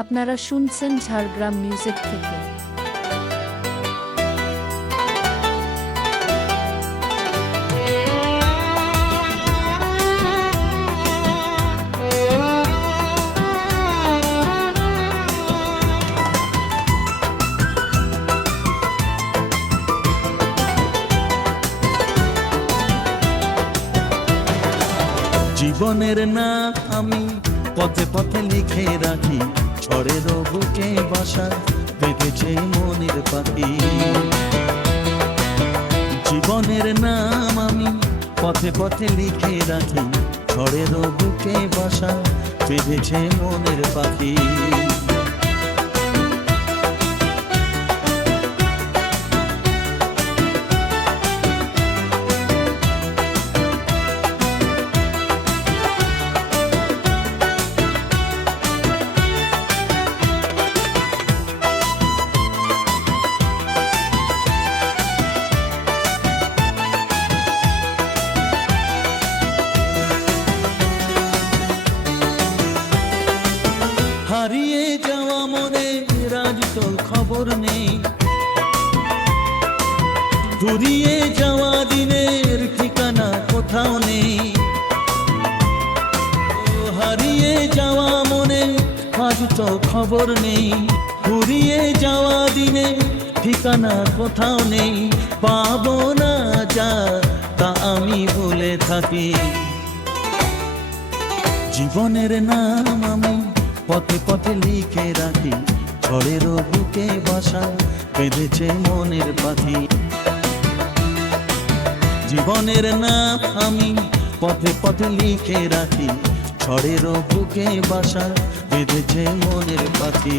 আপনারা শুনছেন ঝাড়গ্রাম মিউজিক থেকে। জীবনের না আমি পথে পথে লিখে রাখি, ঝড়ের বুকে বাসা বেঁধেছে মনের পাখি। জীবনের নাম আমি পথে পথে লিখে রাখি, ঝড়ের বুকে বাসা বেঁধেছে মনের পাখি। হারিয়ে যাওয়া মনে আজ তো খবর নেই, ঘুরিয়ে যাওয়া দিনের ঠিকানা কোথাও নেই। হারিয়ে যাওয়া মনে আজ তো খবর নেই, ঘুরিয়ে যাওয়া দিনের ঠিকানা কোথাও নেই। পাবো না যা তা আমি বলে থাকি। জীবনের নাম আমি পথে পথে লিখে রাখি, ঝড়ের বুকে বাসা বেঁধেছে মনের পাখি। জীবনের নাম আমি পথে পথে লিখে রাখি, ঝড়ের বুকে বাসা বেঁধেছে মনের পাখি।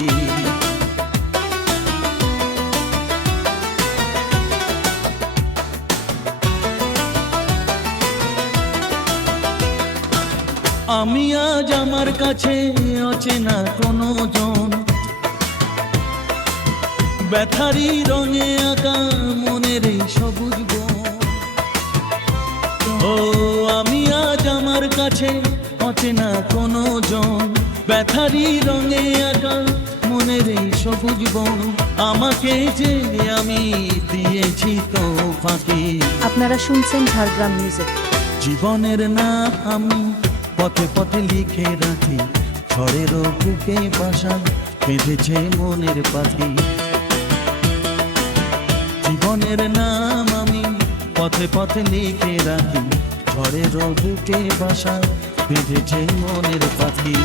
আমি আজ আমার কাছে অচেনা কোনো জন, ব্যথারি রঙে আঁকা মনের এই সবুজ বন। ও আমি আজ আমার কাছে অচেনা কোনো জন, ব্যথারি রঙে আঁকা মনের এই সবুজ বন। আমাকে যে আমি দিয়েছি তো ফাঁকি। আপনারা শুনছেন ঝাড়গ্রাম মিউজিক। জীবনের নাম আমি পথে পথে লিখে রাখি, ঝড়ের বুকে বাসা বেঁধেছে মনের পাখি। জীবনের নাম আমি পথে পথে লিখে রাখি, ঝড়ের বুকে বাসা বেঁধেছে মনের পাখি।